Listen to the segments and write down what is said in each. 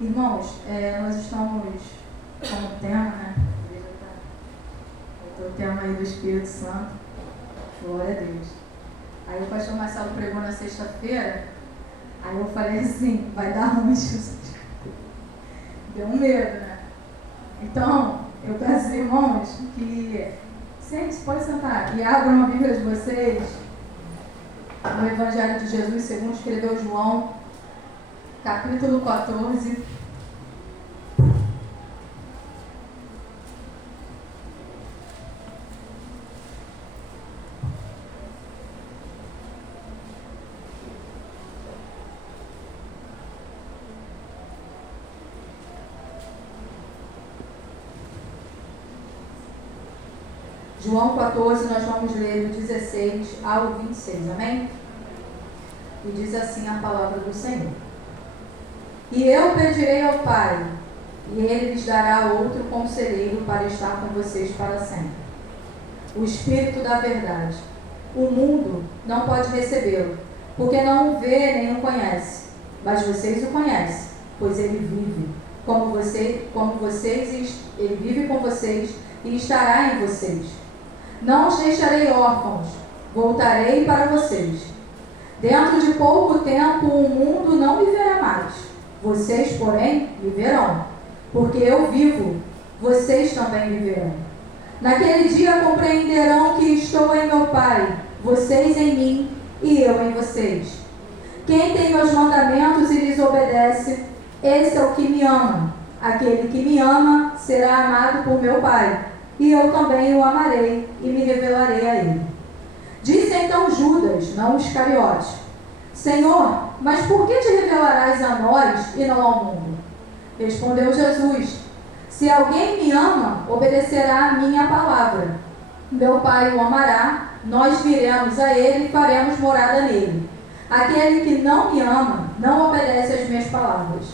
Irmãos, nós estamos com o tema, né? O tema aí do Espírito Santo. Glória a Deus. Aí o pastor Marcelo pregou na sexta-feira. Aí eu falei assim, vai dar ruim, Jesus. Deu um medo, né? Então, eu peço aos irmãos que... Gente, pode sentar. E abram a Bíblia de vocês no Evangelho de Jesus, segundo escreveu João, capítulo 14. João 14, nós vamos ler do 16 ao 26, amém? E diz assim a palavra do Senhor. E eu pedirei ao Pai, e Ele lhes dará outro conselheiro para estar com vocês para sempre. O Espírito da verdade. O mundo não pode recebê-lo, porque não o vê nem o conhece. Mas vocês o conhecem, pois Ele vive Ele vive com vocês e estará em vocês. Não os deixarei órfãos, voltarei para vocês. Dentro de pouco tempo o mundo não me verá mais. Vocês, porém, me verão. Porque eu vivo, vocês também me verão. Naquele dia compreenderão que estou em meu Pai, vocês em mim e eu em vocês. Quem tem meus mandamentos e lhes obedece, esse é o que me ama. Aquele que me ama será amado por meu Pai. E eu também o amarei e me revelarei a ele. Disse então Judas, não Iscariote: Senhor, mas por que te revelarás a nós e não ao mundo? Respondeu Jesus: Se alguém me ama, obedecerá a minha palavra. Meu Pai o amará, nós viremos a ele e faremos morada nele. Aquele que não me ama, não obedece às minhas palavras.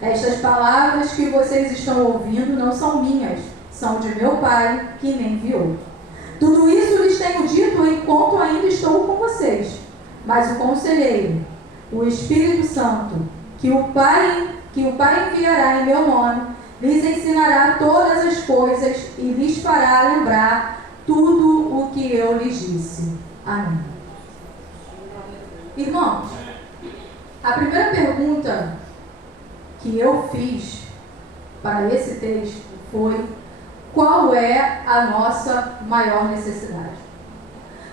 Estas palavras que vocês estão ouvindo não são minhas, são de meu Pai, que me enviou. Tudo isso lhes tenho dito enquanto ainda estou com vocês. Mas o Conselheiro, o Espírito Santo, que o Pai enviará em meu nome, lhes ensinará todas as coisas e lhes fará lembrar tudo o que eu lhes disse. Amém. Irmãos, a primeira pergunta que eu fiz para esse texto foi: qual é a nossa maior necessidade?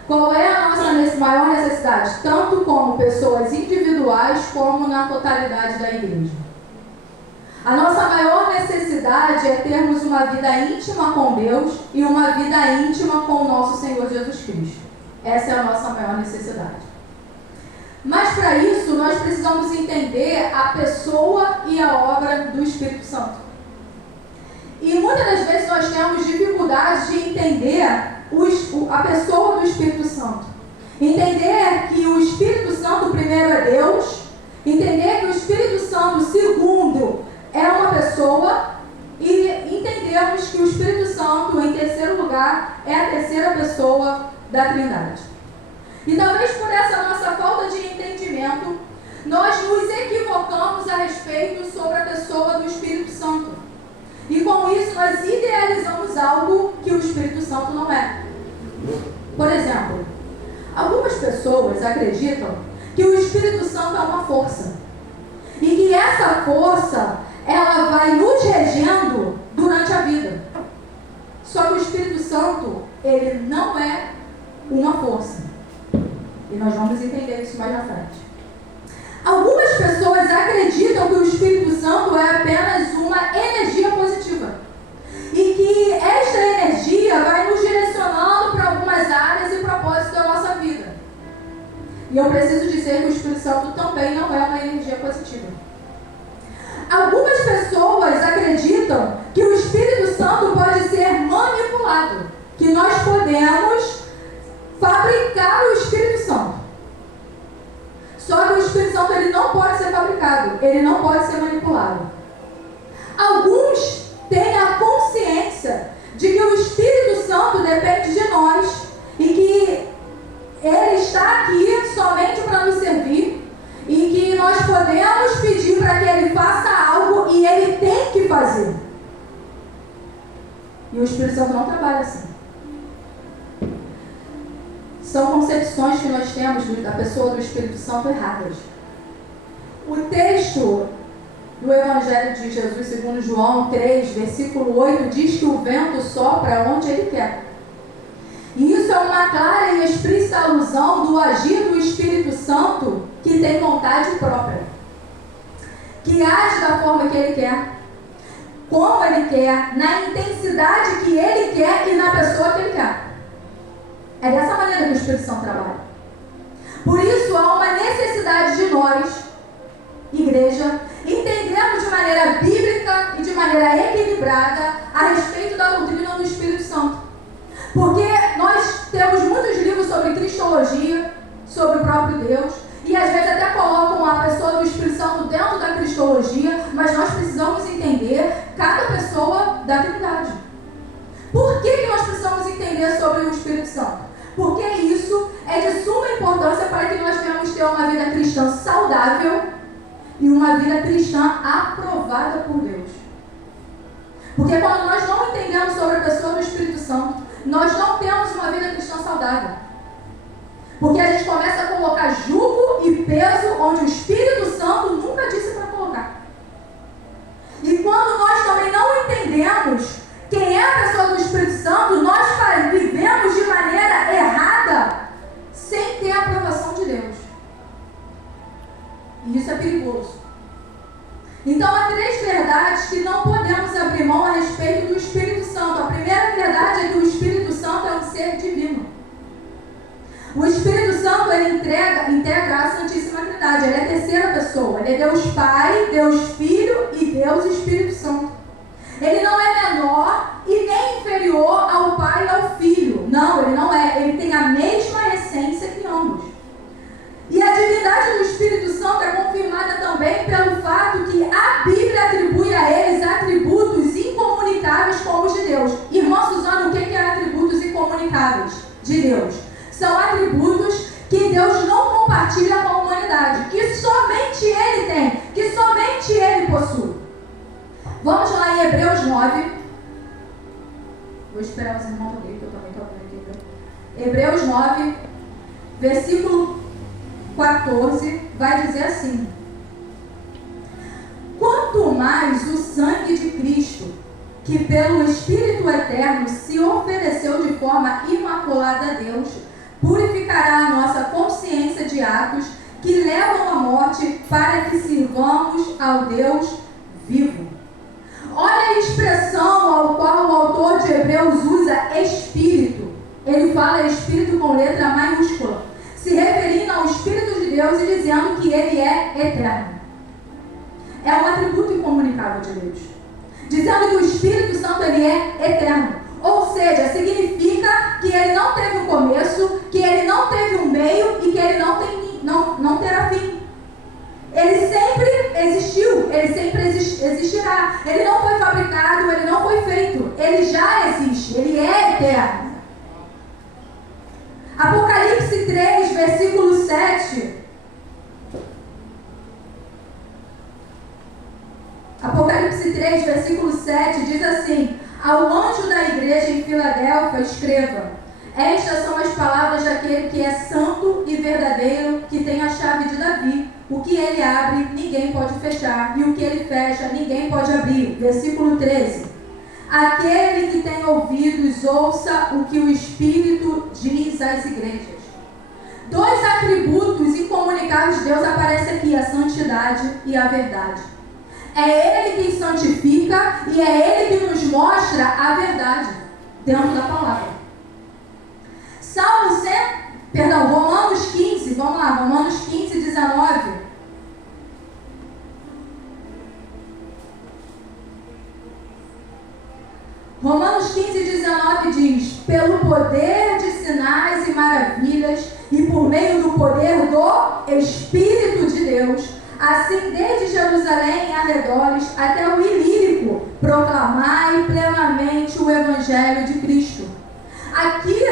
Qual é a nossa maior necessidade, tanto como pessoas individuais, como na totalidade da igreja? A nossa maior necessidade é termos uma vida íntima com Deus e uma vida íntima com o nosso Senhor Jesus Cristo. Essa é a nossa maior necessidade. Mas para isso, nós precisamos entender a pessoa e a obra do Espírito Santo. E muitas das vezes nós temos dificuldade de entender a pessoa do Espírito Santo. Entender que o Espírito Santo, primeiro, é Deus. Entender que o Espírito Santo, segundo, é uma pessoa. E entendermos que o Espírito Santo, em terceiro lugar, é a terceira pessoa da Trindade. E talvez por essa nossa falta de entendimento, nós nos equivocamos a respeito sobre a pessoa do Espírito Santo. E com isso nós idealizamos algo que o Espírito Santo não é. Por exemplo, algumas pessoas acreditam que o Espírito Santo é uma força. E que essa força, ela vai nos regendo durante a vida. Só que o Espírito Santo, ele não é uma força. E nós vamos entender isso mais na frente. Algumas pessoas acreditam que o Espírito Santo é apenas uma energia positiva. E que esta energia vai nos direcionando para algumas áreas e propósitos da nossa vida. E eu preciso dizer que o Espírito Santo também não é uma energia positiva. Algumas pessoas acreditam que o Espírito Santo pode ser manipulado. Que nós podemos fabricar o Espírito Santo. Só que o Espírito Santo, ele não pode ser fabricado, ele não pode ser manipulado. Alguns têm a consciência de que o Espírito Santo depende de nós e que ele está aqui somente para nos servir e que nós podemos pedir para que ele faça algo e E o Espírito Santo não trabalha assim. São concepções que nós temos da pessoa do Espírito Santo erradas. O texto do Evangelho de Jesus, segundo João 3, versículo 8, diz que o vento sopra onde ele quer. E isso é uma clara e explícita alusão do agir do Espírito Santo, que tem vontade própria, que age da forma que ele quer, como ele quer, na intensidade que ele quer e na pessoa que ele quer. É dessa maneira que o Espírito Santo trabalha. Por isso há uma necessidade de nós, igreja, entendermos de maneira bíblica e de maneira equilibrada a respeito da doutrina do Espírito Santo. Porque nós temos muitos livros sobre cristologia, sobre o próprio Deus, e às vezes até colocam a pessoa do Espírito Santo dentro da cristologia, mas nós precisamos entender cada pessoa da Trindade. Por que nós precisamos entender sobre o Espírito Santo? Porque isso é de suma importância para que nós venhamos ter uma vida cristã saudável e uma vida cristã aprovada por Deus. Porque quando nós não entendemos sobre a pessoa do Espírito Santo, nós não temos uma vida cristã saudável. Porque a gente começa a colocar jugo e peso onde o Espírito Santo nunca disse para colocar. E quando nós também não entendemos quem é a pessoa do Espírito Santo, nós vivemos de maneira errada, sem ter a aprovação de Deus. E isso é perigoso. Então há 3 verdades que não podemos abrir mão a respeito do Espírito Santo. A primeira verdade é que o Espírito Santo é um ser divino. O Espírito Santo, ele integra a Santíssima Trindade. Ele é a terceira pessoa. Ele é Deus Pai, Deus Filho e Deus Espírito Santo. Ele não é menor e nem inferior ao Pai e ao Filho. Não, ele não é. Ele tem a mesma essência que ambos. E a divindade do Espírito Santo é confirmada também pelo fato que a Bíblia atribui a eles atributos incomunicáveis como os de Deus. Irmã Suzana, o que é atributos incomunicáveis de Deus? São atributos que Deus não compartilha com a humanidade, que somente Ele tem, que somente Ele possui. Vamos lá em Hebreus 9. Vou esperar os irmãos abrir, que eu também estou abrindo aqui. Hebreus 9, versículo 14, vai dizer assim: quanto mais o sangue de Cristo, que pelo Espírito Eterno se ofereceu de forma imaculada a Deus, purificará a nossa consciência de atos que levam à morte, para que sirvamos ao Deus vivo. Olha a expressão ao qual o autor de Hebreus usa Espírito. Ele fala Espírito com letra maiúscula, se referindo ao Espírito de Deus e dizendo que ele é eterno. É um atributo incomunicável de Deus, dizendo que o Espírito Santo ele é eterno. Ou seja, significa que ele não teve um começo, que ele não teve um meio e que ele não terá fim. Ele sempre existiu, ele sempre existirá. Ele não foi fabricado, ele não foi feito. Ele já existe, ele é eterno. Apocalipse 3, versículo 7. Apocalipse 3, versículo 7 diz assim: ao anjo da igreja em Filadélfia escreva: estas são as palavras daquele que é santo e verdadeiro, que tem a chave de Davi. O que ele abre, ninguém pode fechar, e o que ele fecha, ninguém pode abrir. Versículo 13. Aquele que tem ouvidos, ouça o que o Espírito diz às igrejas. 2 atributos incomunicáveis de Deus aparecem aqui: a santidade e a verdade. É Ele quem santifica e é Ele que nos mostra a verdade dentro da palavra. Romanos 15, vamos lá, Romanos 15, 19. Romanos 15, 19 diz: pelo poder de sinais e maravilhas e por meio do poder do Espírito de Deus, assim desde Jerusalém e arredores até o Ilírico, proclamai plenamente o Evangelho de Cristo. Aqui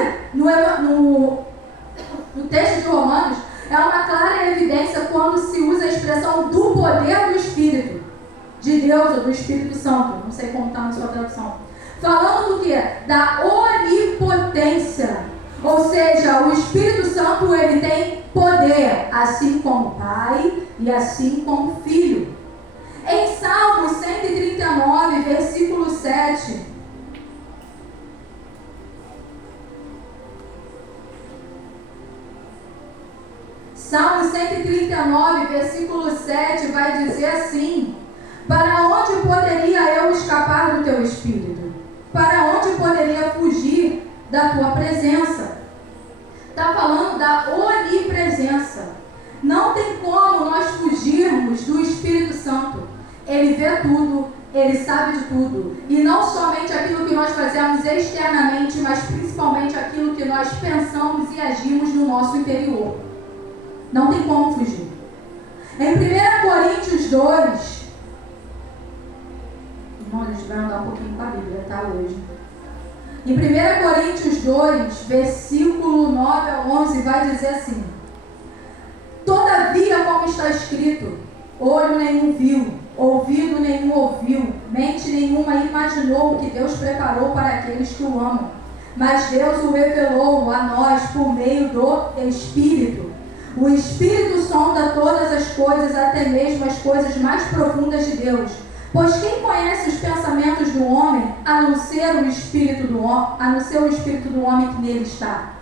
no texto de Romanos é uma clara evidência quando se usa a expressão do poder do Espírito de Deus ou do Espírito Santo, não sei como está na sua tradução. Falando do quê? Da onipotência. Ou seja, o Espírito Santo, ele tem poder, assim como Pai e assim como Filho. Em Salmo 139, versículo 7. Salmo 139, versículo 7 vai dizer assim: para onde poderia eu escapar do teu Espírito? Para onde poderia fugir da tua presença? Está falando da onipresença. Não tem como nós fugirmos do Espírito Santo. Ele vê tudo, ele sabe de tudo. E não somente aquilo que nós fazemos externamente, mas principalmente aquilo que nós pensamos e agimos no nosso interior. Não tem como fugir. Em 1 Coríntios 2, irmão, a gente vai andar um pouquinho com a Bíblia, tá, hoje. Em 1 Coríntios 2, versículo 9 a 11, vai dizer assim: todavia, como está escrito, olho nenhum viu, ouvido nenhum ouviu, mente nenhuma imaginou o que Deus preparou para aqueles que o amam. Mas Deus o revelou a nós por meio do Espírito. O Espírito sonda todas as coisas, até mesmo as coisas mais profundas de Deus. Pois quem conhece os pensamentos do homem, a não ser o Espírito do homem que nele está?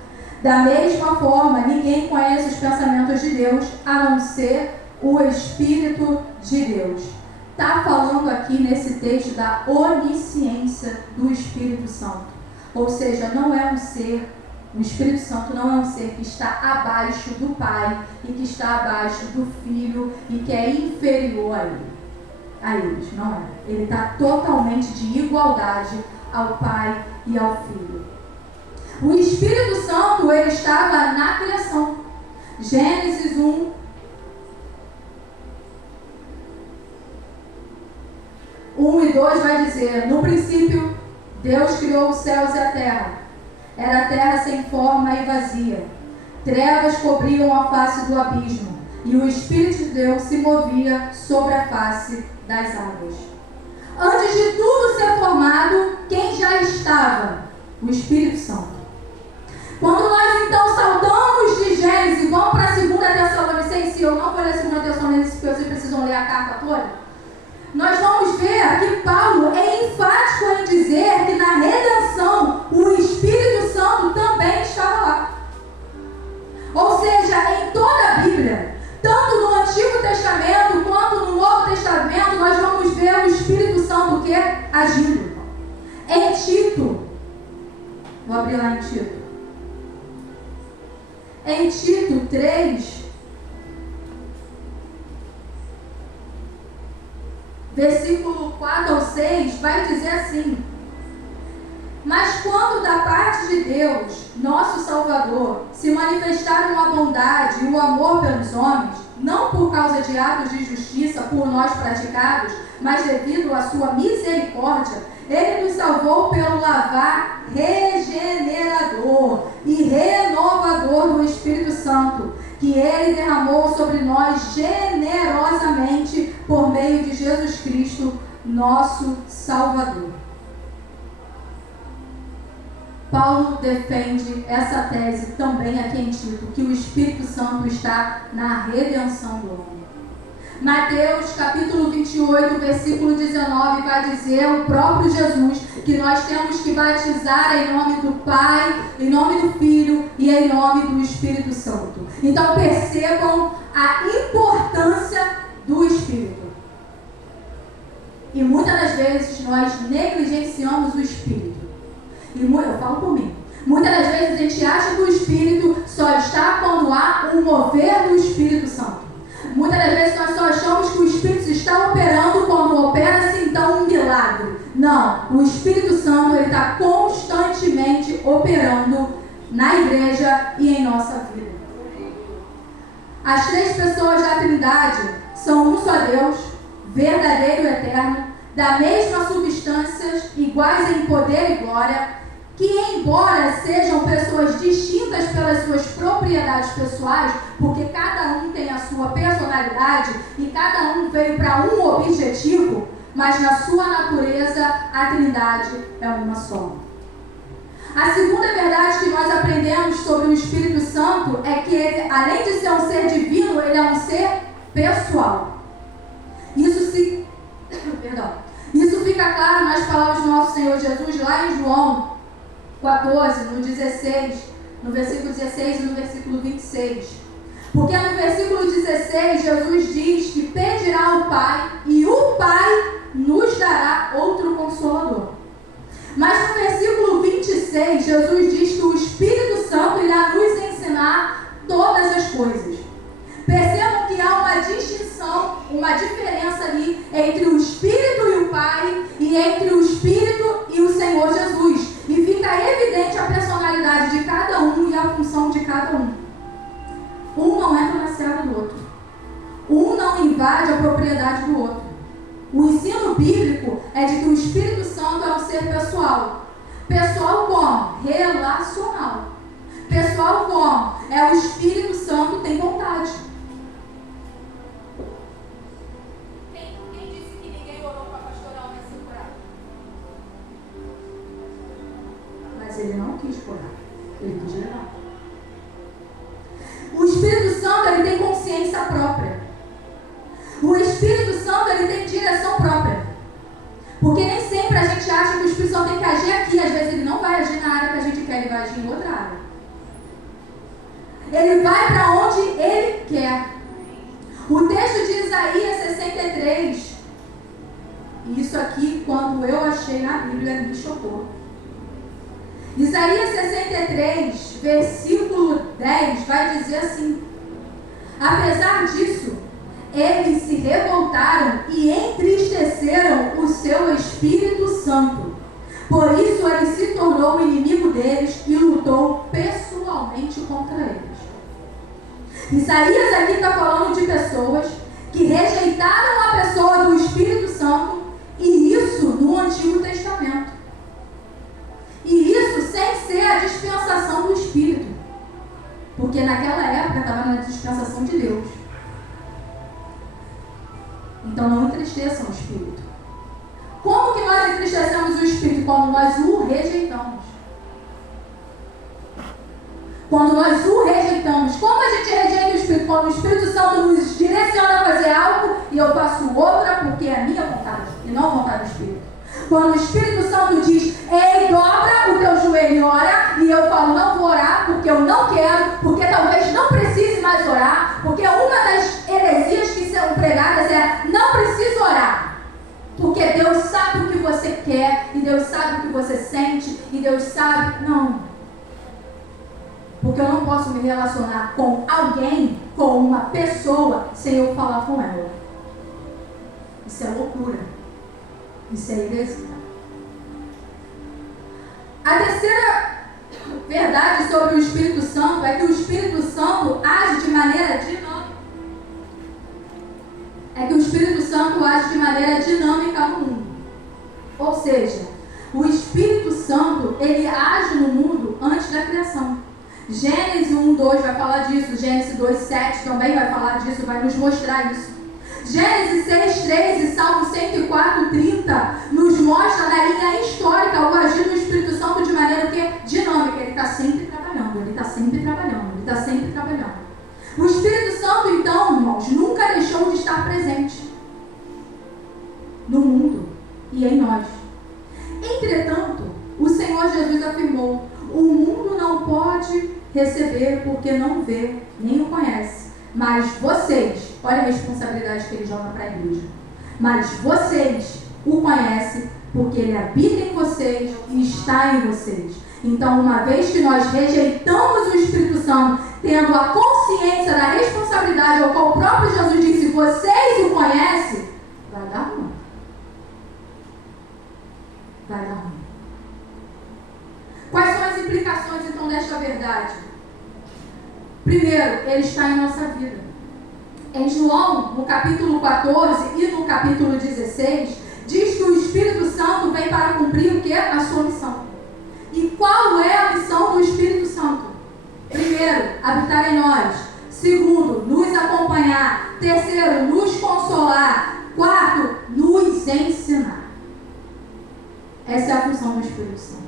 Da mesma forma, ninguém conhece os pensamentos de Deus, a não ser o Espírito de Deus. Está falando aqui nesse texto da onisciência do Espírito Santo. Ou seja, não é um ser, o Espírito Santo não é um ser que está abaixo do Pai e que está abaixo do Filho e que é inferior a eles, não é. Ele está totalmente de igualdade ao Pai e ao Filho. O Espírito Santo, ele estava na criação. Gênesis 1, e 2 vai dizer: no princípio, Deus criou os céus e a terra. Era a terra sem forma e vazia. Trevas cobriam a face do abismo, e o Espírito de Deus se movia sobre a face das águas. Antes de tudo ser formado, quem já estava? O Espírito Santo. Quando nós então saltamos de Gênesis e vamos para a 2 Tessalonicenses, eu não vou ler 2 Tessalonicenses porque vocês precisam ler a carta toda, nós vamos ver que Paulo é enfático em dizer que na redenção o Espírito Santo também estava lá. Ou seja, em toda a Bíblia, tanto no Antigo Testamento quanto no Novo Testamento, nós vamos ver o Espírito Santo o quê? Agindo. Em Tito, vou abrir lá em Tito. Em Tito 3, versículo 4 ao 6, vai dizer assim: mas quando da parte de Deus, nosso Salvador, se manifestaram a bondade e o amor pelos homens, não por causa de atos de justiça por nós praticados, mas devido à sua misericórdia, Ele nos salvou pelo lavar regenerador e renovador do Espírito Santo, que Ele derramou sobre nós generosamente por meio de Jesus Cristo, nosso Salvador. Paulo defende essa tese também aqui em Tito, que o Espírito Santo está na redenção do homem. Mateus capítulo 28, versículo 19, vai dizer o próprio Jesus que nós temos que batizar em nome do Pai, em nome do Filho e em nome do Espírito Santo. Então percebam a importância do Espírito. E muitas das vezes nós negligenciamos o Espírito. E eu falo por mim. Muitas das vezes a gente acha que o Espírito só está quando há um mover do Espírito Santo. Muitas das vezes nós só achamos que o Espírito está operando quando opera-se então um milagre. Não, o Espírito Santo ele está constantemente operando na igreja e em nossa vida. As três pessoas da Trindade são um só Deus, verdadeiro e eterno, da mesma substância, iguais em poder e glória, que embora sejam pessoas distintas pelas suas propriedades pessoais, porque cada um tem a sua personalidade e cada um veio para um objetivo, mas na sua natureza a Trindade é uma só. A segunda verdade que nós aprendemos sobre o Espírito Santo é que ele, além de ser um ser divino, ele é um ser pessoal. Isso fica claro nas palavras do nosso Senhor Jesus lá em João 14, no 16, no versículo 16 e no versículo 26. Porque no versículo 16, Jesus diz que pedirá ao Pai e o Pai nos dará outro Consolador. Mas no versículo 26, Jesus diz que o Espírito Santo irá nos ensinar todas as coisas. Percebam que há uma distinção, uma diferença ali entre o Espírito e o Pai e entre o Espírito e o Senhor Jesus. E fica evidente a personalidade de cada um e a função de cada um. Um não entra na seara do outro. Um não invade a propriedade do outro. O ensino bíblico é de que o Espírito Santo é um ser pessoal. Pessoal como? Relacional. Pessoal como? É o Espírito Santo tem vontade. Quem disse que ninguém orou para a pastoral nessa curada? Mas ele não quis curar. Ele quis levar. O Espírito Santo, ele tem consciência própria. O Espírito Santo, ele tem direção própria. Porque nem sempre a gente acha que o Espírito Santo tem que agir aqui. Às vezes ele não vai agir na área que a gente quer, ele vai agir em outra área. Ele vai para onde ele quer. O texto de Isaías 63. Isso aqui, quando eu achei na Bíblia, me chocou. Isaías 63, versículo 10, vai dizer assim: apesar disso, eles se revoltaram e entristeceram o seu Espírito Santo. Por isso ele se tornou inimigo deles e lutou pessoalmente contra eles. Isaías aqui está falando de pessoas que rejeitaram a pessoa do Espírito Santo, e isso no Antigo Testamento. E isso sem ser a dispensação do Espírito. Porque naquela época estava na dispensação de Deus. Então não entristeçam o Espírito. Como que nós entristecemos o Espírito? Quando nós o rejeitamos. Quando nós o rejeitamos. Como a gente rejeita o Espírito? Quando o Espírito Santo nos direciona a fazer algo e eu faço outra porque é a minha vontade e não a vontade do Espírito. Quando o Espírito Santo diz: ei, dobra o teu joelho e ora, e eu falo: não vou orar porque eu não quero, porque talvez não precise mais orar, porque uma das heresias que são pregadas é: não preciso orar, porque Deus sabe o que você quer, e Deus sabe o que você sente, e Deus sabe. Não, porque eu não posso me relacionar com alguém, com uma pessoa, sem eu falar com ela. Isso é loucura. Isso é heresia. A terceira verdade sobre o Espírito Santo é que o Espírito Santo age de maneira dinâmica. No mundo. Ou seja, o Espírito Santo, ele age no mundo antes da criação. Gênesis 1:2 vai falar disso. Gênesis 2:7 também vai falar disso, vai nos mostrar isso. Gênesis 6:3 e Salmo 104:30 nos mostra na linha histórica o agir do Espírito Santo de maneira dinâmica. Ele está sempre trabalhando, ele está sempre trabalhando, ele está sempre trabalhando. O Espírito Santo, então, irmãos, nunca deixou de estar presente no mundo e em nós. Entretanto, o Senhor Jesus afirmou: o mundo não pode receber porque não vê, nem o conhece. Mas vocês, olha a responsabilidade que ele joga para a igreja. Mas vocês o conhecem porque ele habita em vocês e está em vocês. Então, uma vez que nós rejeitamos o Espírito Santo, tendo a consciência da responsabilidade ao qual o próprio Jesus disse: vocês o conhecem, vai dar ruim. Vai dar ruim. Quais são as implicações, então, desta verdade? Primeiro, ele está em nossa vida. Em João, no capítulo 14 e no capítulo 16, diz que o Espírito Santo vem para cumprir o que? A sua missão. E qual é a missão do Espírito Santo? Primeiro, habitar em nós. Segundo, nos acompanhar. Terceiro, nos consolar. Quarto, nos nos ensinar. Essa é a função do Espírito Santo.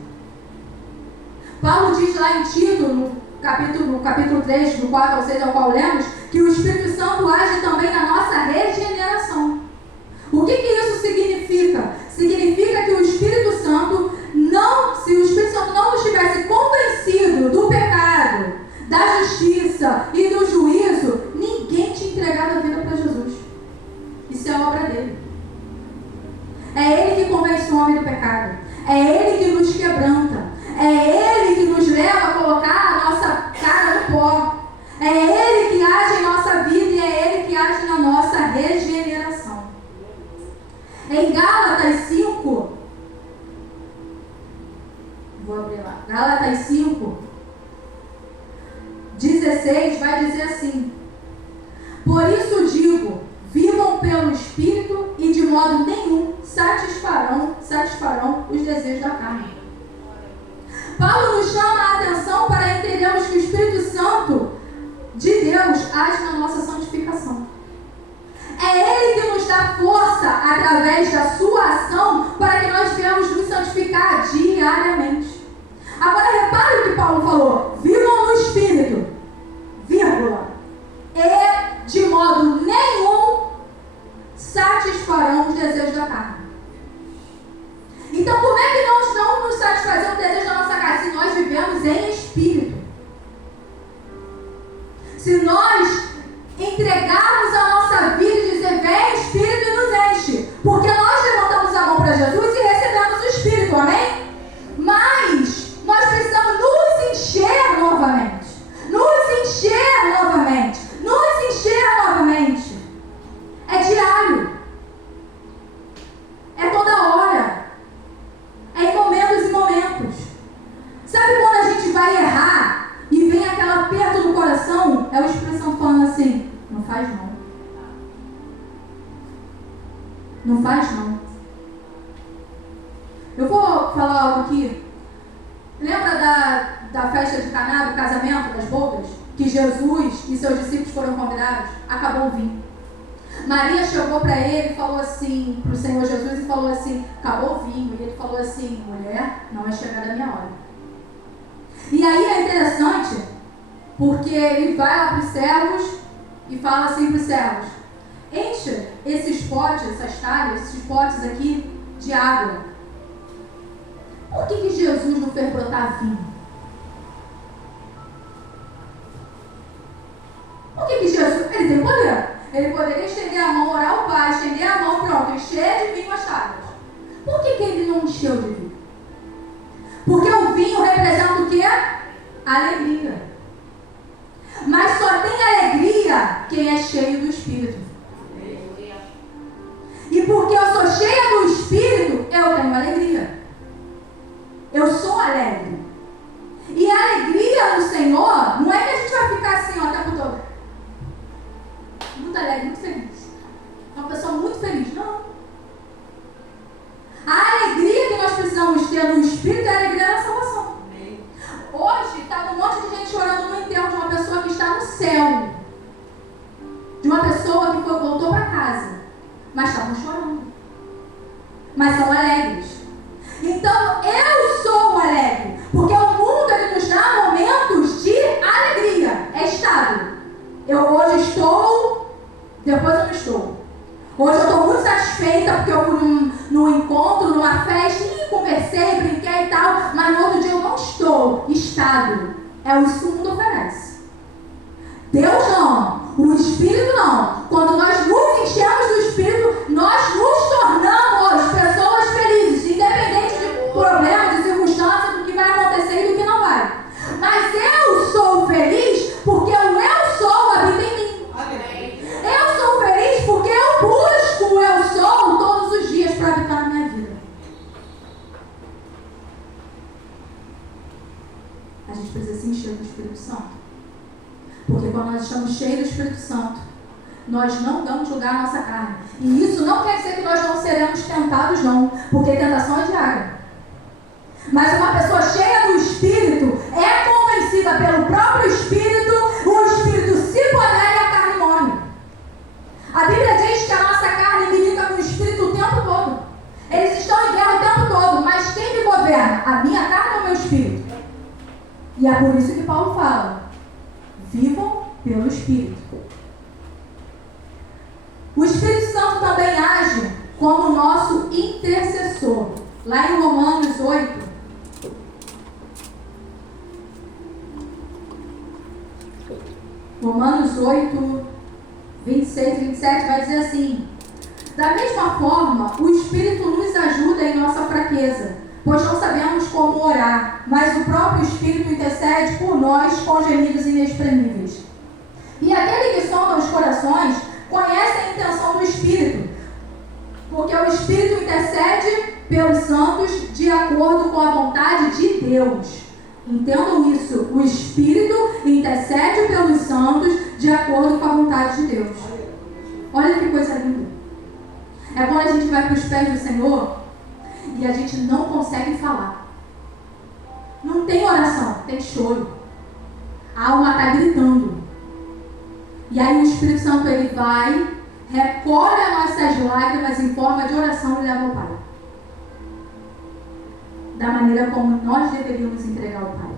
Paulo diz lá em Tito, no capítulo 3, do 4 ao 6, ao qual lemos, que o Espírito Santo age também na nossa regeneração. O que isso significa? Significa que o Espírito Santo se o Espírito Santo não nos tivesse convencido do pecado, da justiça e do juízo, ninguém tinha entregado a vida para Jesus. Isso é a obra dele. É ele que convence o homem do pecado. É ele que nos quebranta. É ele que nos leva a colocar a nossa cara no pó. É ele que age em nossa vida e é ele que age na nossa regeneração. Em Gálatas 5, vou abrir lá, Gálatas 5, 16, vai dizer assim: por isso digo, vivam pelo Espírito e de modo nenhum satisfarão os desejos da carne. Paulo nos chama a atenção para entendermos que o Espírito Santo de Deus age na nossa santificação. É Ele que nos dá força através da sua ação para que nós venhamos nos santificar diariamente. Agora repare o que Paulo falou: vivam no Espírito, vírgula, e de modo nenhum satisfarão os desejos da carne. Então, como é que nós não nos satisfazemos o desejo da nossa carne? Se nós vivemos em Espírito. Se nós entregarmos a nossa vida e dizer, vem Espírito e nos enche. Porque nós levantamos a mão para Jesus e recebemos o Espírito, amém? Mas nós precisamos nos encher novamente. Nos encher novamente. Nos encher novamente. É diário. É toda hora. É em momentos e momentos. Sabe quando a gente vai errar e vem aquele aperto no coração? É o Espírito Santo falando assim, não faz não. Não faz não. Eu vou falar algo aqui. Lembra da festa de Caná, do casamento, das bodas? Que Jesus e seus discípulos foram convidados? Acabou o vinho. Maria chegou para ele e falou assim, para o Senhor Jesus, e falou assim, acabou o vinho. E ele falou assim, mulher, não é chegada a minha hora. E aí é interessante, porque ele vai lá para os servos e fala assim para os servos, encha esses potes, essas talhas, esses potes aqui de água. Por que Jesus não fez brotar vinho? Por que Jesus, ele tem poder. Ele poderia estender a mão, orar ao Pai, estender a mão, pronto, encher de vinho as tábuas. Por que ele não encheu de vinho? Porque o vinho representa o quê? Alegria. Mas só tem alegria quem é cheio do Espírito. E porque eu sou cheia do Espírito, eu tenho alegria. Eu sou alegre. E a alegria no Senhor, não é que a gente vai ficar assim ó, o tempo todo. Muito alegre, muito feliz. Uma pessoa muito feliz. Não. A alegria que nós precisamos ter no Espírito é a alegria da salvação. Hoje está um monte de gente chorando no enterro de uma pessoa que está no céu. De uma pessoa que voltou para casa. Mas estavam chorando. Mas são alegres. Então eu sou alegre. Porque o mundo ele nos dá momentos de alegria. É estado. Eu hoje estou, depois eu não estou. Hoje eu estou muito satisfeita porque eu fui num encontro, numa festa, e conversei, brinquei e tal, mas no outro dia eu não estou. Estado. É isso que o mundo oferece. Deus não. O Espírito não. Quando nós nos enchemos do Espírito, nós nos tornamos pessoas felizes, independente de problemas, de circunstâncias, do que vai acontecer e do que não vai. Mas eu sou feliz porque o eu sou habita em mim. Amém. Eu sou feliz porque eu busco o eu sou todos os dias para habitar na minha vida. A gente precisa se encher do Espírito Santo. Porque quando nós estamos cheios do Espírito Santo, nós não damos lugar à nossa carne. E isso não quer dizer que nós não seremos tentados, não. Porque tentação é diária. Mas uma pessoa cheia do Espírito é convencida pelo próprio Espírito, o Espírito se podera e a carne morre. A Bíblia diz que a nossa carne milita com o Espírito o tempo todo. a minha carne ou o meu espírito? E é por isso que Paulo fala: vivam pelo Espírito. O Espírito Santo também age como nosso intercessor. Lá em Romanos 8, Romanos 8, 26 e 27 vai dizer assim: da mesma forma, o Espírito nos ajuda em nossa fraqueza, pois não sabemos como orar, mas o próprio Espírito intercede por nós com gemidos inexprimíveis. E aquele que sonda os corações conhece a intenção do Espírito, porque o Espírito intercede pelos santos de acordo com a vontade de Deus. Entendam isso: o Espírito intercede pelos santos de acordo com a vontade de Deus. Olha que coisa linda. É quando a gente vai para os pés do Senhor e a gente não consegue falar. Não tem oração, tem choro. A alma está gritando. E aí o Espírito Santo, ele vai, recolhe as nossas lágrimas em forma de oração e leva ao Pai. Da maneira como nós deveríamos entregar ao Pai.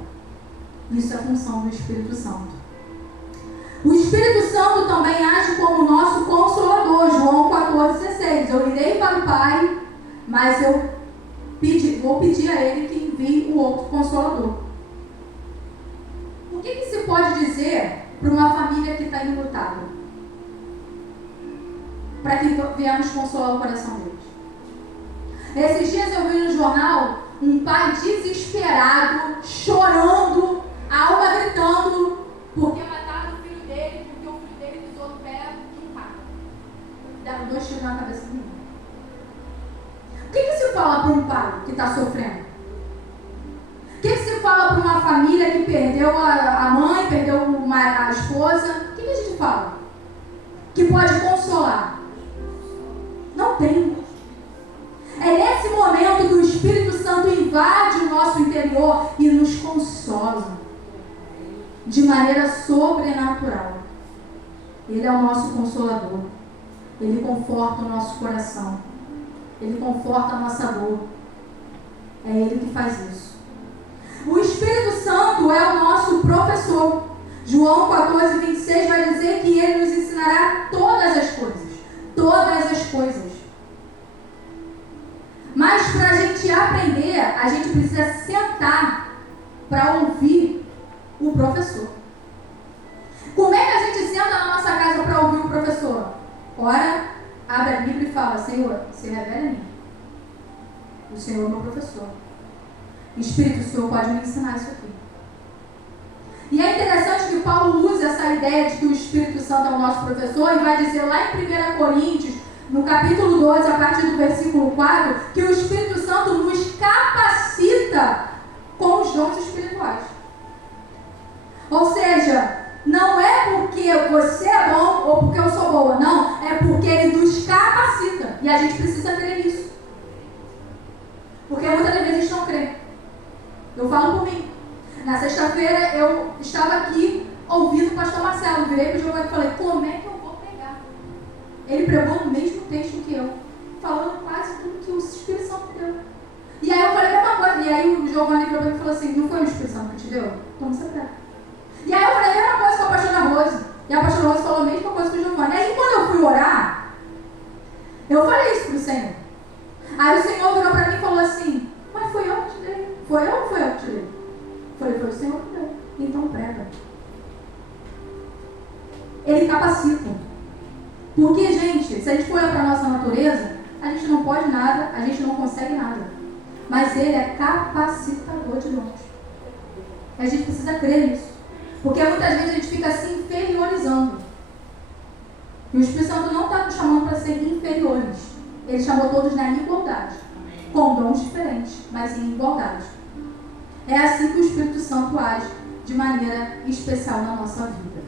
Isso é a função do Espírito Santo. O Espírito Santo também age como nosso consolador. João 14,16. Eu irei para o Pai, mas eu vou pedir a Ele que envie o outro consolador. O que se pode dizer para uma família que está enlutada? Para que venhamos consolar o coração deles. Esses dias eu vi no jornal um pai desesperado, chorando, a alma gritando, porque mataram o filho dele, porque o filho dele pisou no pé de um carro. Deram 2 tiros na cabeça do menino. O que se fala para um pai que está sofrendo? O que se fala para uma família que perdeu a mãe, perdeu a esposa? O que a gente fala? Que pode consolar? Não tem. É nesse momento que o Espírito Santo invade o nosso interior e nos consola de maneira sobrenatural. Ele é o nosso consolador. Ele conforta o nosso coração. Ele conforta a nossa dor. É Ele que faz isso. O Espírito Santo é o nosso professor. João 14,26 vai dizer que Ele nos ensinará todas as coisas. Todas as coisas. Mas para a gente aprender, a gente precisa sentar para ouvir o professor. Como é que a gente senta na nossa casa para ouvir o professor? Ora, abre a Bíblia e fala: Senhor, se revela a mim. O Senhor é meu professor. Espírito, o Senhor pode me ensinar isso aqui. E é interessante que Paulo usa essa ideia de que o Espírito Santo é o nosso professor e vai dizer lá em 1 Coríntios, no capítulo 12, a partir do versículo 4, que o Espírito Santo nos capacita com os dons espirituais. Ou seja, não é porque você é bom ou porque eu sou boa, não. É porque Ele nos capacita. E a gente precisa crer nisso. Porque muitas vezes a gente não crê. Eu falo por mim. Na sexta-feira eu estava aqui ouvindo o pastor Marcelo. Virei para o Giovanni e falei: como é que eu vou pregar? Ele pregou no mesmo texto que eu, falando quase tudo que o Espírito Santo deu. E aí eu falei a mesma coisa. E aí o Giovanni virou para mim e falou assim: não foi o Espírito Santo que te deu? Então você prega. E aí eu falei a mesma coisa com a pastora Rose. E a pastora Rose falou a mesma coisa que o Giovanni. E aí quando eu fui orar, eu falei isso para o Senhor. Aí o Senhor virou para mim e falou assim: mas foi eu que te dei? Foi eu ou foi eu que te dei? Eu falei: foi o Senhor que deu. Então prega. Ele capacita. Porque, gente, se a gente for olhar para a nossa natureza, a gente não pode nada, a gente não consegue nada. Mas Ele é capacitador de nós. A gente precisa crer nisso. Porque muitas vezes a gente fica se inferiorizando. E o Espírito Santo não está nos chamando para ser inferiores. Ele chamou todos na igualdade. Com dons diferentes, mas em igualdade. É assim que o Espírito Santo age de maneira especial na nossa vida.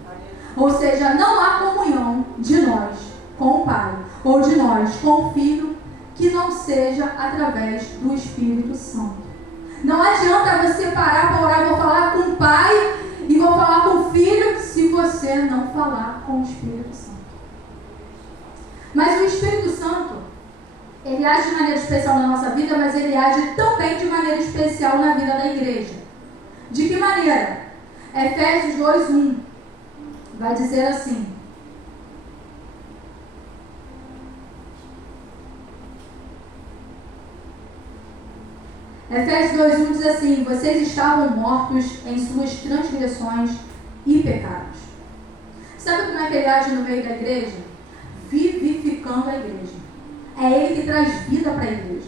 Ou seja, não há comunhão de nós com o Pai, ou de nós com o Filho, que não seja através do Espírito Santo. Não adianta você parar para orar: vou falar com o Pai e vou falar com o Filho, se você não falar com o Espírito Santo. Mas o Espírito Santo, ele age de maneira especial na nossa vida, mas ele age também de maneira especial na vida da igreja. De que maneira? Efésios 2:1 vai dizer assim: Efésios 2:1 diz assim: vocês estavam mortos em suas transgressões e pecados. Sabe como é que ele age no meio da igreja? Vivificando a igreja. É ele que traz vida para a igreja.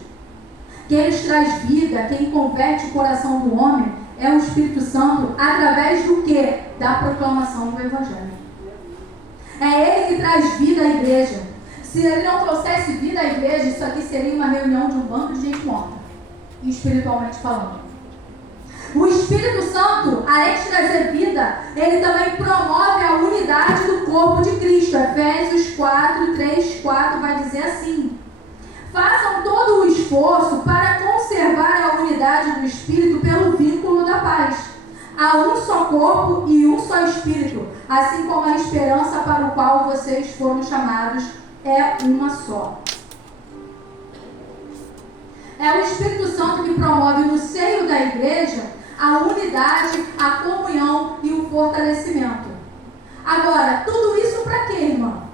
Quem nos traz vida, quem converte o coração do homem é o Espírito Santo através do quê? Da proclamação do Evangelho. É ele que traz vida à igreja. Se ele não trouxesse vida à igreja, isso aqui seria uma reunião de um bando de gente morta, espiritualmente falando. O Espírito Santo, além de trazer vida, ele também promove a unidade do corpo de Cristo. Efésios 4:3-4 vai dizer assim: façam todo o esforço para conservar a unidade do Espírito pelo vínculo da paz. Há um só corpo e um só Espírito, assim como a esperança para o qual vocês foram chamados é uma só. É o Espírito Santo que promove no seio da igreja a unidade, a comunhão e o fortalecimento. Agora, tudo isso para quê, irmão?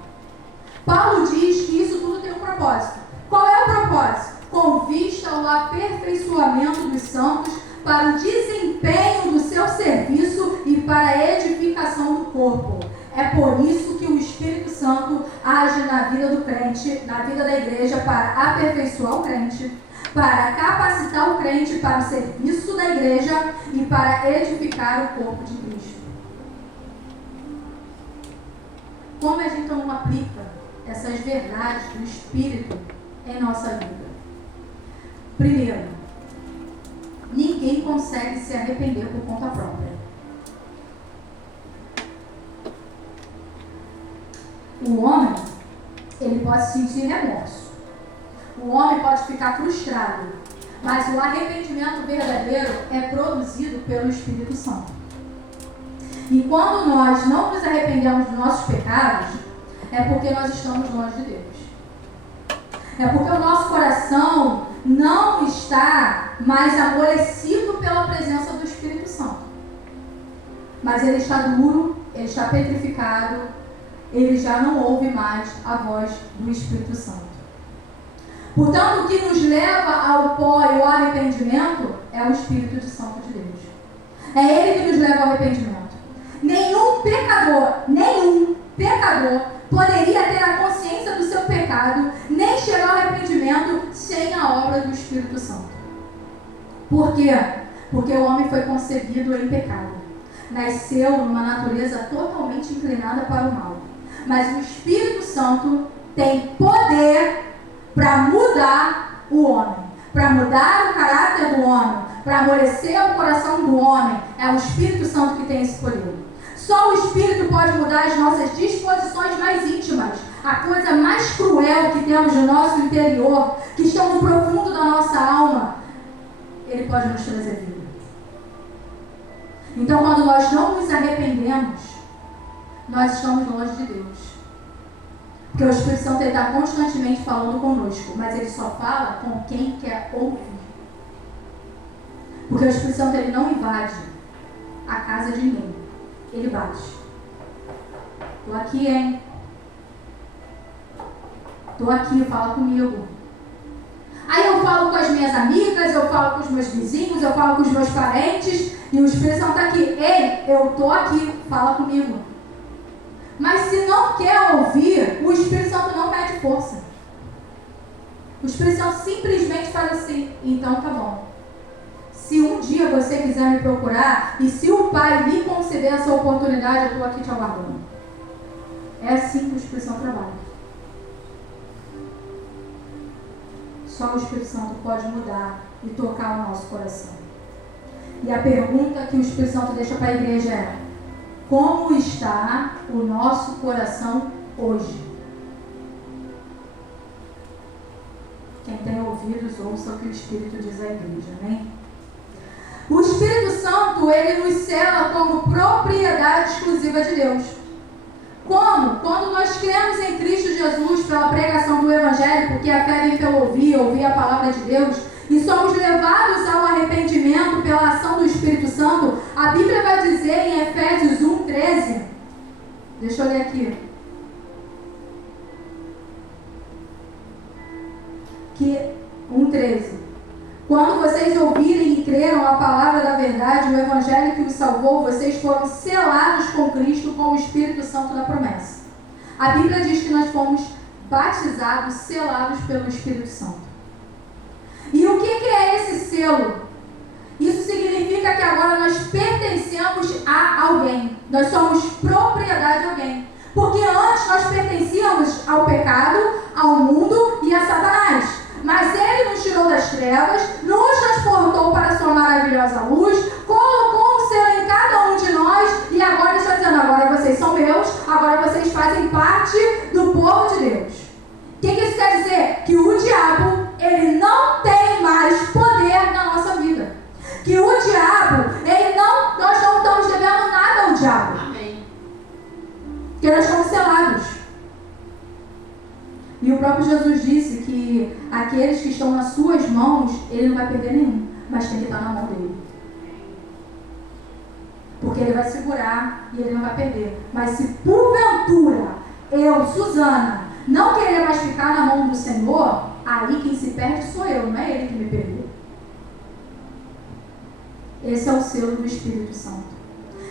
Paulo diz que isso tudo tem um propósito. Qual é o propósito? Com vista ao aperfeiçoamento dos santos para o desempenho do seu serviço e para a edificação do corpo. É por isso que o Espírito Santo age na vida do crente, na vida da igreja, para aperfeiçoar o crente, para capacitar o crente para o serviço da igreja e para edificar o corpo de Cristo. Como a gente não aplica essas verdades do Espírito em nossa vida? Primeiro, ninguém consegue se arrepender por conta própria. O homem, ele pode sentir remorso. O homem pode ficar frustrado, mas o arrependimento verdadeiro é produzido pelo Espírito Santo. E quando nós não nos arrependemos dos nossos pecados, é porque nós estamos longe de Deus. É porque o nosso coração não está mais amolecido pela presença do Espírito Santo. Mas ele está duro, ele está petrificado, ele já não ouve mais a voz do Espírito Santo. Portanto, o que nos leva ao pó e ao arrependimento é o Espírito Santo de Deus. É ele que nos leva ao arrependimento. Nenhum pecador poderia ter a consciência do seu pecado, nem chegar ao arrependimento sem a obra do Espírito Santo. Por quê? Porque o homem foi concebido em pecado. Nasceu numa natureza totalmente inclinada para o mal. Mas o Espírito Santo tem poder para mudar o homem, para mudar o caráter do homem, para amolecer o coração do homem. É o Espírito Santo que tem esse poder. Só o Espírito pode mudar as nossas disposições mais íntimas, a coisa mais cruel que temos no nosso interior, que estão no profundo da nossa alma. Ele pode nos trazer vida. Então, quando nós não nos arrependemos, nós estamos longe de Deus. Porque o Espírito Santo está constantemente falando conosco, mas ele só fala com quem quer ouvir. Porque o Espírito Santo ele não invade a casa de ninguém, ele bate. Estou aqui, hein? Estou aqui, fala comigo. Aí eu falo com as minhas amigas, eu falo com os meus vizinhos, eu falo com os meus parentes, e o Espírito Santo está aqui. Ei, eu estou aqui, fala comigo. Mas se não quer ouvir, o Espírito Santo não mede força. O Espírito Santo simplesmente fala assim: então tá bom. Se um dia você quiser me procurar, e se o Pai lhe conceder essa oportunidade, eu estou aqui te aguardando. É assim que o Espírito Santo trabalha. Só o Espírito Santo pode mudar e tocar o nosso coração. E a pergunta que o Espírito Santo deixa para a igreja é: como está o nosso coração hoje? Quem tem ouvidos, ouça o que o Espírito diz à igreja, amém? O Espírito Santo, ele nos sela como propriedade exclusiva de Deus. Como? Quando nós cremos em Cristo Jesus, pela pregação do Evangelho, porque a fé vem pelo ouvir a palavra de Deus, e somos levados ao arrependimento pela ação do Espírito Santo, a Bíblia vai dizer em Efésios 1:13, deixa eu ler aqui, que 1:13, quando vocês ouvirem e creram a palavra da verdade, o Evangelho que os salvou, vocês foram selados com Cristo com o Espírito Santo da promessa. A Bíblia diz que nós fomos batizados, selados pelo Espírito Santo. E o que é esse selo? Isso significa que agora nós pertencemos a alguém. Nós somos propriedade de alguém. Porque antes nós pertencíamos ao pecado, ao mundo e a Satanás. Mas Ele nos tirou das trevas, nos transportou para a sua maravilhosa luz, colocou um selo em cada um de nós e agora está dizendo, agora vocês são meus, agora vocês fazem parte do povo de Deus. O que isso quer dizer? Que o diabo, ele não tem mais poder na nossa vida. Que o diabo, nós não estamos devendo nada ao diabo. Amém. Porque nós estamos selados. E o próprio Jesus disse que aqueles que estão nas suas mãos, ele não vai perder nenhum, mas tem que estar na mão dele. Porque ele vai segurar e ele não vai perder. Mas se porventura eu, Suzana, não querer mais ficar na mão do Senhor, aí quem se perde sou eu, não é ele que me perdeu. Esse é o selo do Espírito Santo.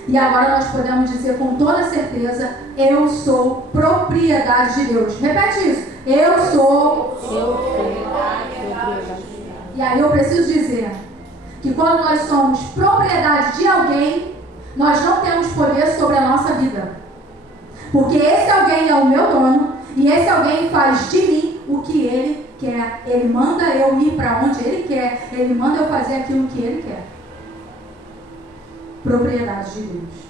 E agora nós podemos dizer com toda certeza, eu sou propriedade de Deus. Repete isso. Eu sou propriedade de Deus. E aí eu preciso dizer que quando nós somos propriedade de alguém, nós não temos poder sobre a nossa vida. Porque esse alguém é o meu dono e esse alguém faz de mim o que ele quer. Ele manda eu ir para onde ele quer. Ele manda eu fazer aquilo que ele quer. Propriedade de Deus.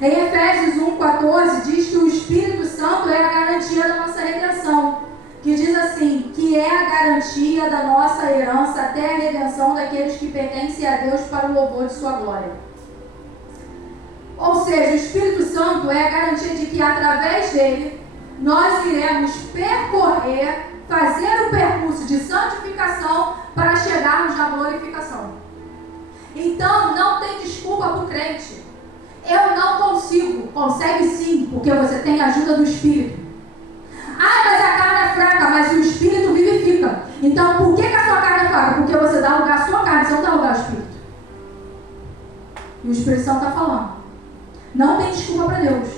Em Efésios 1:14 diz que o Espírito Santo é a garantia da nossa redenção, que diz assim, que é a garantia da nossa herança até a redenção daqueles que pertencem a Deus para o louvor de sua glória. Ou seja, o Espírito Santo é a garantia de que através dele nós iremos percorrer, fazer o percurso de santificação para chegarmos na glorificação. Então, não tem desculpa para o crente. Eu não consigo. Consegue sim, porque você tem a ajuda do Espírito. Ah, mas a carne é fraca, mas o Espírito vivifica. Então, por que a sua carne é fraca? Porque você dá lugar à sua carne, você não dá lugar ao Espírito. E o Espírito Santo está falando. Não tem desculpa para Deus.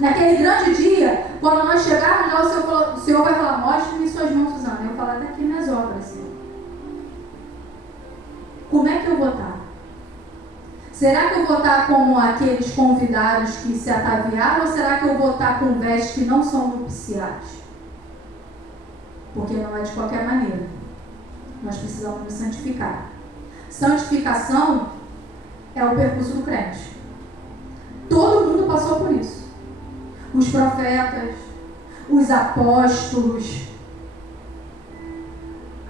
Naquele grande dia, quando nós chegarmos lá, o Senhor vai falar, mostre-me suas mãos, Suzana. Eu vou falar, está aqui minhas obras, Senhor. Como é que eu vou estar? Será que eu vou estar como aqueles convidados que se ataviaram ou será que eu vou estar com vestes que não são nupciais? Porque não é de qualquer maneira. Nós precisamos nos santificar. Santificação é o percurso do crente. Todo mundo passou por isso. Os profetas, os apóstolos,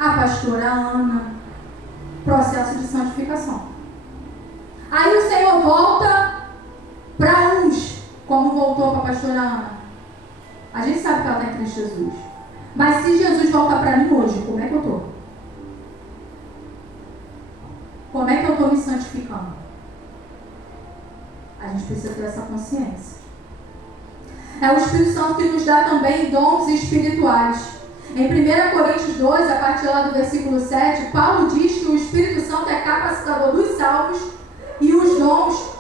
a pastora Ana, processo de santificação. Aí o Senhor volta para uns, como voltou para a pastora Ana. A gente sabe que ela está em Cristo Jesus. Mas se Jesus voltar para mim hoje, como é que eu estou? Como é que eu estou me santificando? A gente precisa ter essa consciência. É o Espírito Santo que nos dá também dons espirituais. Em 1 Coríntios 2, a partir lá do versículo 7, Paulo diz que o Espírito Santo é capacitador dos salvos e os dons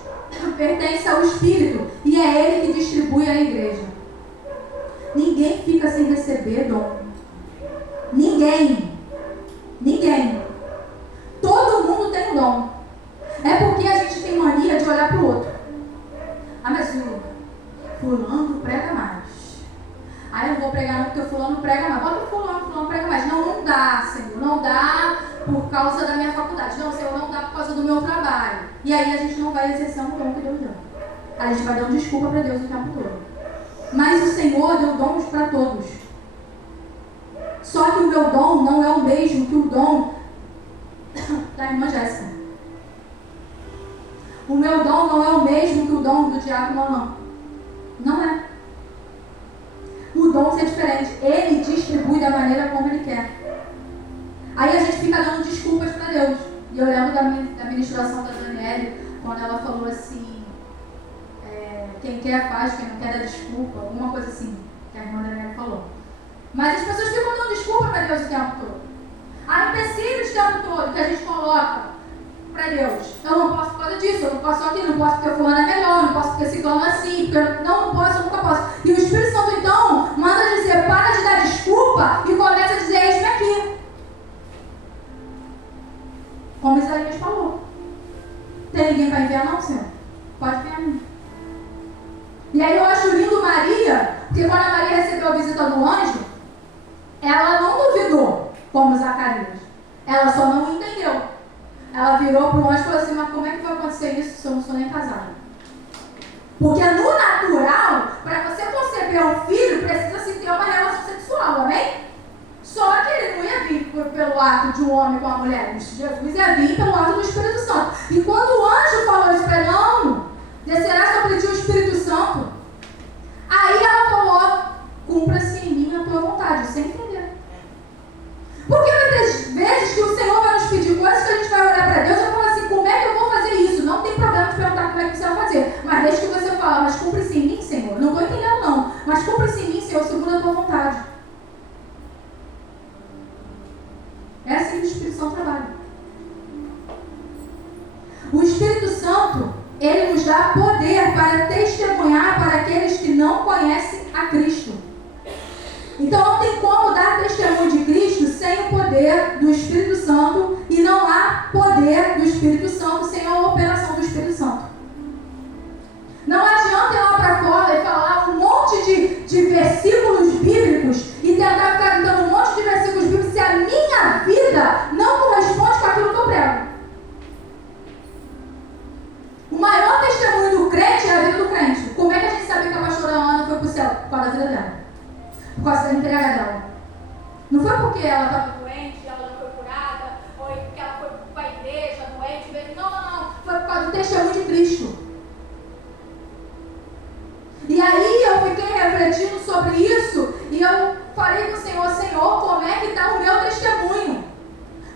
pertencem ao Espírito e é Ele que distribui à igreja. Ninguém fica sem receber dom. Ninguém. Todo mundo tem um dom. É porque a gente tem mania de olhar para o outro. Ah, mas o fulano prega mais. Ah, eu não vou pregar não porque o fulano prega mais. Bota o fulano prega mais. Não dá, Senhor. Não dá por causa da minha faculdade. Não, Senhor, não dá por causa do meu trabalho. E aí a gente não vai exercer um dom que Deus deu. A gente vai dando desculpa para Deus o tempo todo. Mas o Senhor deu dons para todos. Só que o meu dom não é o mesmo que o dom da irmã Jéssica. O meu dom não é o mesmo que o dom do diácono, não. Não é. O dom ser diferente. Ele distribui da maneira como ele quer. Aí a gente fica dando desculpas para Deus. E eu lembro da ministração da Daniele, quando ela falou assim, quem quer faz, quem não quer dá desculpa, alguma coisa assim, que a irmã Daniele falou. Mas as pessoas ficam dando desculpa para Deus o tempo todo. Há empecilhos o tempo todo que a gente coloca para Deus. Eu não posso por causa disso, eu não posso aquilo, não posso porque fulano é melhor, não posso porque ciclano é assim, porque eu não posso, eu nunca posso. E o Espírito Santo então manda dizer, para de dar desculpa e começa a dizer, eis-me aqui. Como Isaías falou. Tem ninguém para enviar não, Senhor? Pode enviar a mim. E aí eu acho lindo Maria, porque quando a Maria recebeu a visita do anjo, ela não duvidou, como Zacarias. Ela só não entendeu. Ela virou para o anjo e falou assim, mas como é que vai acontecer isso se eu não sou nem casada? Porque no natural, para você conceber um filho, precisa se ter uma relação sexual, amém? Só que ele não ia vir pelo ato de um homem com uma mulher. Jesus ia vir pelo ato do Espírito Santo. E quando o anjo falou isso para ele, não, descerá sobre ti o Espírito Santo. Aí ela falou, cumpra-se em mim a tua vontade, sem entender. Porque muitas vezes que o Senhor vai nos pedir coisas que a gente vai olhar para Deus e falar assim, como é que eu vou fazer isso? Não tem problema de perguntar como é que você vai fazer. Mas desde que você fala, mas cumpre-se em mim, Senhor. Não estou entendendo não, mas cumpre-se em mim, Senhor, segundo a tua vontade. É assim que o Espírito Santo trabalha. O Espírito Santo, ele nos dá poder para testemunhar para aqueles que não conhecem a Cristo. Então não tem como dar testemunho de Cristo sem o poder do Espírito Santo, e não há poder do Espírito Santo sem a operação do Espírito Santo. Não adianta ir lá para fora e falar um monte de versículos bíblicos e tentar ficar gritando um monte de versículos bíblicos se a minha vida não corresponde com aquilo que eu prego. O maior testemunho do crente é a vida do crente. Como é que a gente sabe que a pastora Ana foi para o céu? Por causa da vida dela. Por causa da entrega dela. Não foi porque ela estava doente, ela não foi curada, ou porque ela foi para a igreja doente. Não. Foi por causa do testemunho de Cristo. E aí eu fiquei refletindo sobre isso e eu falei com o Senhor, Senhor, como é que está o meu testemunho?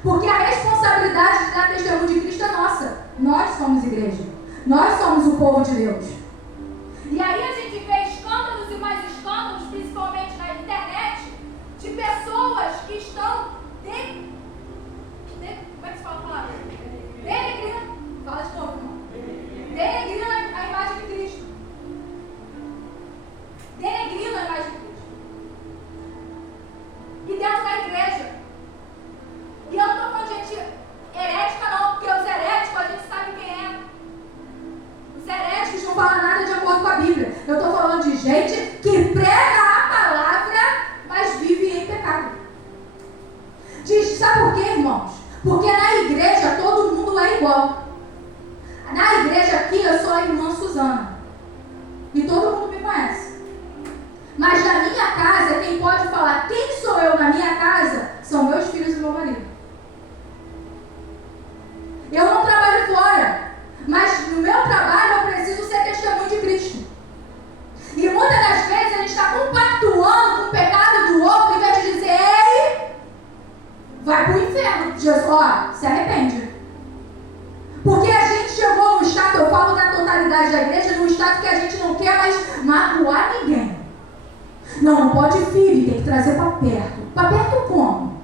Porque a responsabilidade de dar testemunho de Cristo é nossa. Nós somos igreja. Nós somos o povo de Deus. E aí a gente vê escândalos e mais escândalos, principalmente na internet, de pessoas que estão como é que se fala a palavra? Denegrindo. Fala de novo, irmão. Denegrindo a imagem de Cristo. Denegrindo a imagem de Cristo. E dentro da igreja. E eu não estou falando de gente herética não, porque os heréticos a gente sabe quem é. Os heréticos não falam nada de acordo com a Bíblia. Eu estou falando de gente que prega a palavra, mas vive em pecado. Sabe por quê, irmãos? Porque na igreja todo mundo é igual. Na igreja aqui eu sou a irmã Suzana. E todo mundo me conhece. Mas na minha casa, quem pode falar quem sou eu na minha casa são meus filhos e meu marido. Eu não trabalho fora, mas no meu trabalho eu preciso ser testemunho de Cristo. E muitas das vezes a gente está compactuando com o pecado do outro e vai te dizer, ei, vai para o inferno. Jesus, ó, se arrepende. Porque a gente chegou no estado, eu falo da totalidade da igreja, no estado que a gente não quer mais magoar ninguém. Não pode ferir, tem que trazer para perto. Para perto como?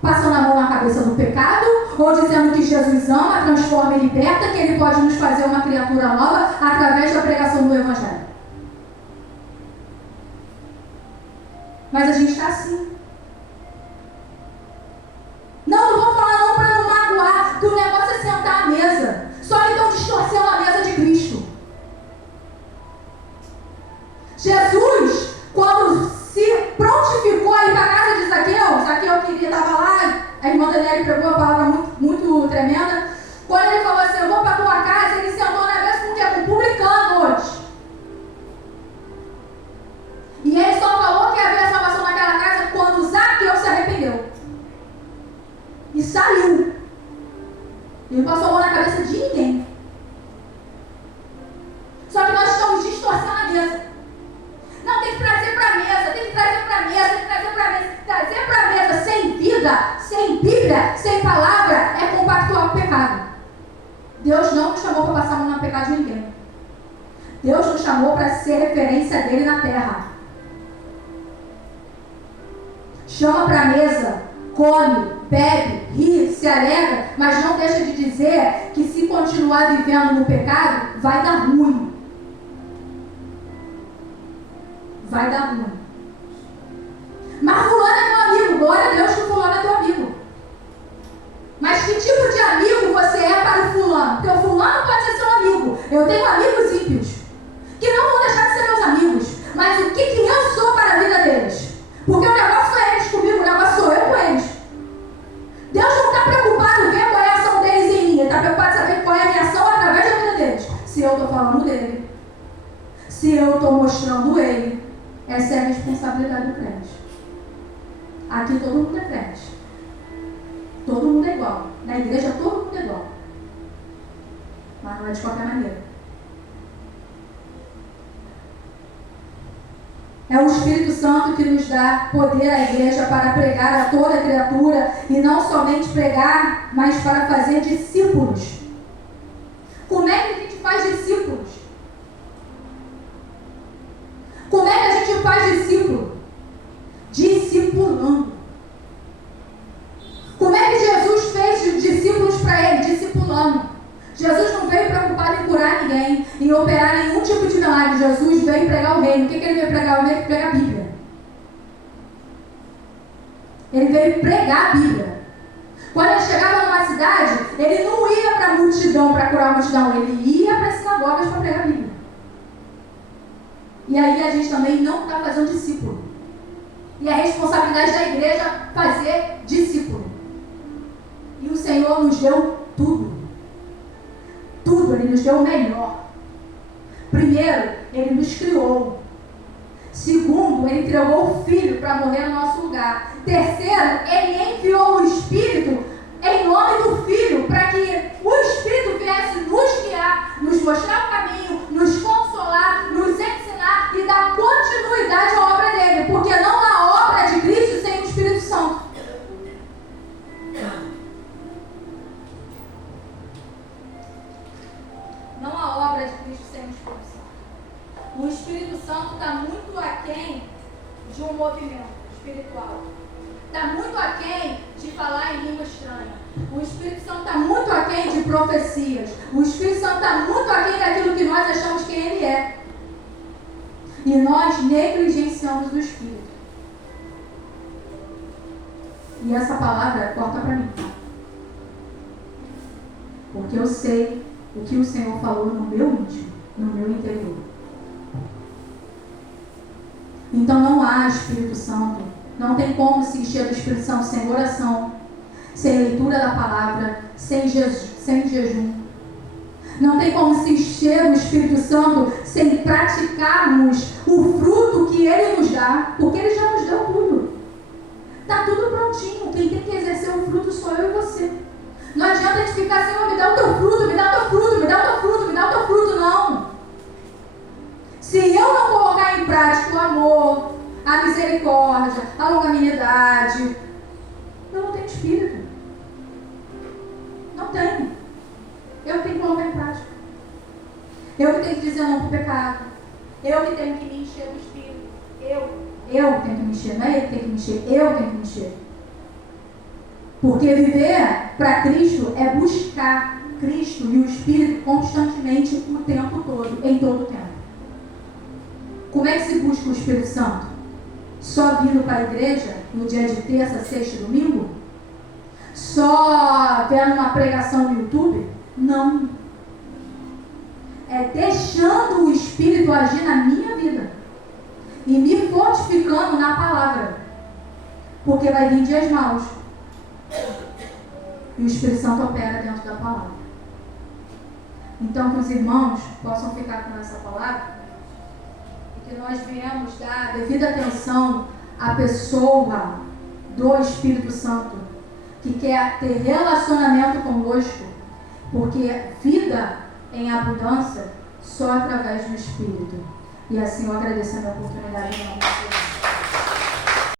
Passando a mão na cabeça do pecado, ou dizendo que Jesus ama, transforma e liberta, que Ele pode nos fazer uma criatura nova através da pregação do Evangelho. Mas a gente está assim. Não vou falar não para não magoar, que o negócio é sentar à mesa. Só que estão distorcendo a mesa de Cristo. Jesus, quando se prontificou a ir para a casa de Zaqueu estava lá, a irmã Daniele pregou uma palavra muito tremenda. Quando ele falou assim, eu vou para a tua casa, ele sentou na mesa com o quê? Com publicanos. E ele só falou que havia salvação naquela casa quando Zaqueu se arrependeu. E saiu. Ele passou a mão na cabeça de ninguém. Só que nós estamos distorcendo a mesa. Não, tem que trazer vida, sem Bíblia, sem palavra, é compactuar com o pecado. Deus não nos chamou para passar a mão no pecado de ninguém. Deus nos chamou para ser referência dele na terra. Chama para a mesa, come, bebe, ri, se alegra, mas não deixa de dizer que se continuar vivendo no pecado, vai dar ruim. Vai dar ruim. Mas fulano é meu amigo, glória a Deus que fulano é teu amigo. Mas que tipo de amigo você é para o fulano? Porque o fulano pode ser seu amigo. Eu tenho amigos ímpios, que não vão deixar de ser meus amigos. Mas o que eu sou para a vida deles? Porque o negócio não é eles comigo, o negócio sou eu com eles. Deus não está preocupado em ver qual é a ação deles em mim. Ele está preocupado em saber qual é a minha ação através da vida deles. Se eu estou falando dele, se eu estou mostrando ele, essa é a responsabilidade do crente. Aqui todo mundo é crente. Todo mundo é igual. Na igreja todo mundo é igual. Mas não é de qualquer maneira. É o Espírito Santo que nos dá poder à igreja para pregar a toda criatura e não somente pregar, mas para fazer discípulos. Como é que a gente faz discípulos? Como é que a gente faz discípulo? Discipulando. Como é que Jesus fez discípulos para ele? Discipulando. Jesus não veio preocupado em curar ninguém, em operar nenhum tipo de milagre. Jesus veio pregar o reino. O que ele veio pregar? Ele veio pregar a Bíblia. Ele veio pregar a Bíblia. Quando ele chegava numa cidade, ele não ia para a multidão para curar a multidão, ele ia para as sinagogas para pregar a Bíblia. E aí a gente também não está fazendo discípulo. E a responsabilidade da igreja é fazer discípulo. E o Senhor nos deu tudo. Tudo, Ele nos deu o melhor. Primeiro, Ele nos criou. Segundo, Ele entregou o Filho para morrer no nosso lugar. Terceiro, Ele enviou o Espírito em nome do Filho, para que o Espírito viesse nos guiar, nos mostrar o caminho, nos consolar, nos ensinar e dar continuidade à obra dele, porque não há obra de Cristo sem o Espírito Santo. Não há obra de Cristo sem o Espírito Santo. O Espírito Santo está muito aquém de um movimento espiritual. Está muito aquém de falar em língua estranha. O Espírito Santo está muito aquém de profecias. O Espírito Santo está muito aquém daquilo que nós achamos que Ele é. E nós negligenciamos o Espírito. E essa palavra corta para mim, tá? Porque eu sei o que o Senhor falou no meu íntimo, no meu interior. Então não há Espírito Santo. Não tem como se encher do Espírito Santo sem oração, sem leitura da palavra, sem jejum. Não tem como se encher do Espírito Santo sem praticarmos o fruto que Ele nos dá, porque Ele já nos deu tudo. Está tudo prontinho. Quem tem que exercer o fruto sou eu e você. Não adianta a gente ficar assim, me dá o teu fruto, me dá o teu fruto, me dá o teu fruto, me dá o teu fruto, não. Se eu não colocar em prática o amor, a misericórdia, a longanimidade, eu não tenho espírito. Não tenho. Eu tenho que colocar em prática. Eu que tenho que dizer não para o pecado. Eu que tenho que me encher do espírito. Eu tenho que me encher, não é ele que tem que me encher, eu tenho que me encher. Porque viver para Cristo é buscar Cristo e o Espírito constantemente, o tempo todo, em todo o tempo. Como é que se busca o Espírito Santo? Só vindo para a igreja no dia de terça, sexta e domingo? Só vendo uma pregação no YouTube? Não. É deixando o Espírito agir na minha vida e me fortificando na palavra, porque vai vir dias maus e o Espírito Santo opera dentro da palavra. Então que os irmãos possam ficar com essa palavra e que nós venhamos dar devida atenção à pessoa do Espírito Santo que quer ter relacionamento conosco, porque vida em abundância só através do Espírito. E assim eu agradeço a minha oportunidade de